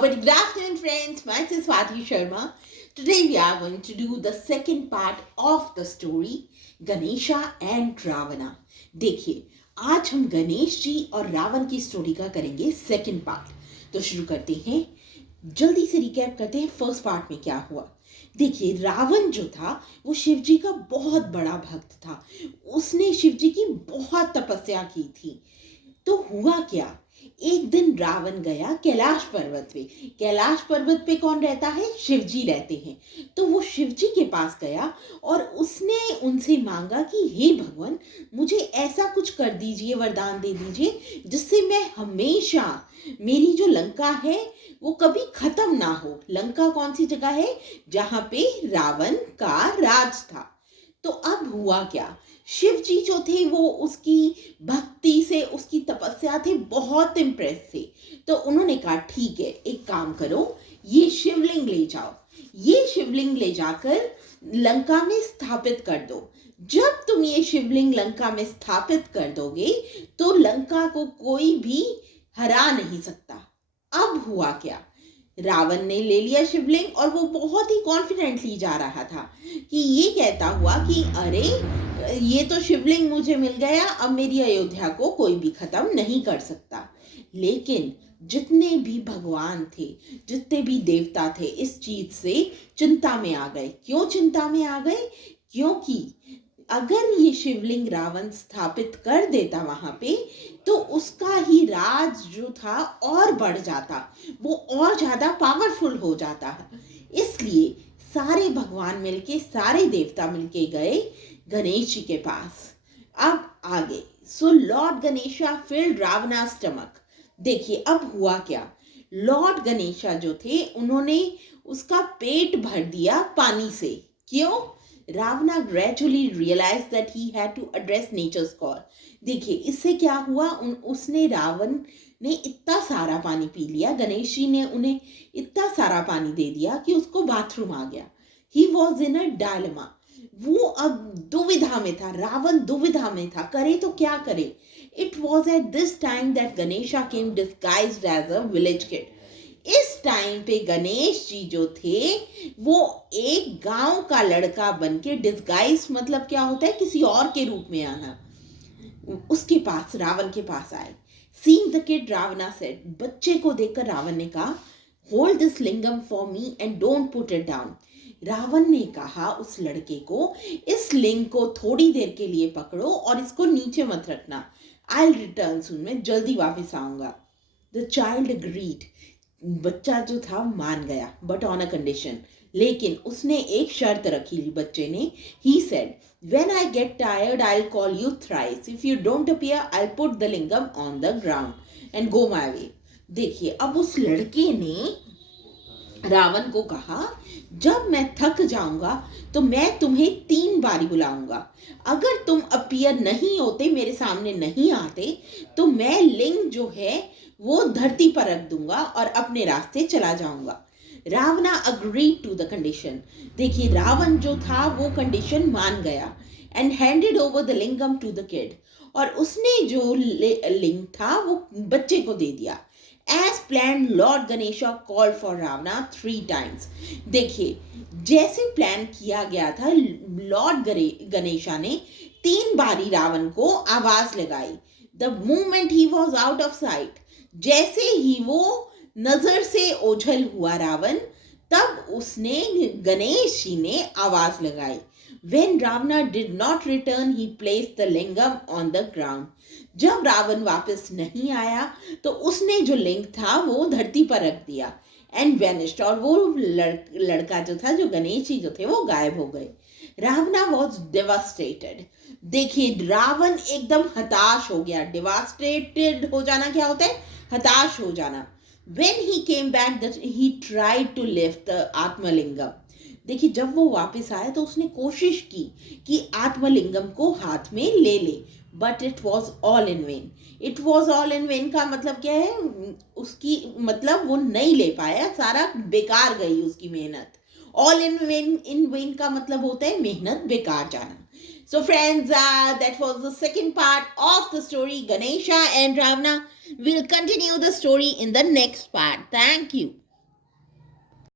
very good afternoon, friends. Myself Swati Sharma. Today we are going to do the second part of the story, Ganesha and Ravana. देखिए, आज हम गणेश जी और रावण की story का करेंगे second part. तो शुरू करते हैं. जल्दी से रिकैप करते हैं फर्स्ट पार्ट में क्या हुआ. देखिए, रावण जो था वो शिव जी का बहुत बड़ा भक्त था. उसने शिव जी की बहुत तपस्या की थी. तो हुआ क्या, एक दिन रावण गया कैलाश पर्वत पे. कैलाश पर्वत पे कौन रहता है? शिव जी रहते हैं. तो वो शिव जी के पास गया और उसने उनसे मांगा कि हे भगवान, मुझे ऐसा कुछ कर दीजिए, वरदान दे दीजिए जिससे मैं हमेशा, मेरी जो लंका है वो कभी खत्म ना हो. लंका कौन सी जगह है? जहां पे रावण का राज था. तो अब हुआ क्या, शिव जी जो थे वो उसकी भक्ति से, उसकी तपस्या थे बहुत इम्प्रेस थे. तो उन्होंने कहा ठीक है, एक काम करो, ये शिवलिंग ले जाओ. ये शिवलिंग ले जाकर लंका में स्थापित कर दो. जब तुम ये शिवलिंग लंका में स्थापित कर दोगे तो लंका को कोई भी हरा नहीं सकता. अब हुआ क्या, रावण ने ले लिया शिवलिंग और वो बहुत ही कॉन्फिडेंटली जा रहा था कि ये कहता हुआ कि अरे, ये तो शिवलिंग मुझे मिल गया, अब मेरी अयोध्या को कोई भी खत्म नहीं कर सकता. लेकिन जितने भी भगवान थे, जितने भी देवता थे, इस चीज से चिंता में आ गए. क्यों चिंता में आ गए? क्योंकि अगर ये शिवलिंग रावण स्थापित कर देता वहां पे तो उसका ही राज जो था और बढ़ जाता, वो और ज्यादा पावरफुल हो जाता. इसलिए सारे भगवान मिलके, सारे देवता मिलके गए गणेश जी के पास. अब आगे, सो लॉर्ड गणेशा फिल्ड रावना स्टमक. देखिए अब हुआ क्या, लॉर्ड गणेशा जो थे उन्होंने उसका पेट भर दिया पानी से. क्यों? Ravana gradually realize that he had to address nature's call. देखिए इससे क्या हुआ, उसने, रावण ने इतना सारा पानी पी लिया, गणेश जी ने उन्हें इतना सारा पानी दे दिया कि उसको बाथरूम आ गया. He was in a dilemma. वो अब दुविधा में था, रावण दुविधा में था, करे तो क्या करे. It was at this time that Ganesha came disguised as a village kid. इस टाइम पे गणेश जी जो थे वो एक गांव का लड़का बनके, डिस्गाइज मतलब क्या होता है, किसी और के रूप में आना, उसके पास, रावण के पास आए. Seeing the kid Ravana said, बच्चे को देखकर रावण ने कहा, hold this lingam for me and don't put it down. Ravan ने कहा उस लड़के को, इस लिंग को थोड़ी देर के लिए पकड़ो और इसको नीचे मत रखना. आई विल रिटर्न सून, मैं जल्दी वापस आऊंगा. The child agreed. बच्चा जो था मान गया, बट ऑन अ कंडीशन. लेकिन उसने एक शर्त रखी बच्चे ने. He said, when I get tired I will call you thrice, if you don't appear I will put the lingam on the ground and go my way. देखिए अब उस लड़के ने रावण को कहा, जब मैं थक जाऊंगा तो मैं तुम्हें 3 बारी बुलाऊंगा. अगर तुम अपीयर नहीं होते, मेरे सामने नहीं आते, तो मैं लिंग जो है वो धरती पर रख दूंगा और अपने रास्ते चला जाऊंगा. Ravana agreed to the condition. देखिए रावण जो था वो कंडीशन मान गया and handed over the lingam to the kid. और उसने जो लिंग था वो बच्चे को दे दिया. As planned, Lord Ganesha called for Ravana 3 times. देखिए जैसे प्लान किया गया था, लॉर्ड गणेशा ने 3 बारी रावण को आवाज लगाई. The moment he was out of site, जैसे ही वो नजर से ओझल हुआ रावण, तब उसने, गणेश जी ने आवाज लगाई. When Ravana did not return, he placed the lingam on the ground. जब रावण वापस नहीं आया तो उसने जो लिंग था वो धरती पर रख दिया. एंड वेनिस्ड, और वो लड़का जो था, जो गणेश जी जो थे, वो गायब हो गए. रावणा वॉज डेवास्टेटेड. देखिए रावण एकदम हताश हो गया. डिवास्टेटेड हो जाना क्या होता है? हताश हो जाना. When he came back, that he tried to lift the आत्मलिंगम. देखिए जब वो वापस आया तो उसने कोशिश की कि आत्मलिंगम को हाथ में ले ले, but it was all in when. It was all in when का मतलब क्या है? उसकी मतलब वो नहीं ले पाया, सारा बेकार गई उसकी मेहनत. ऑल इन वेन का मतलब होता है मेहनत बेकार जाना. So friends, that was the second part of the story, Ganesha and Ravana. We'll continue the story in the next part. Thank you.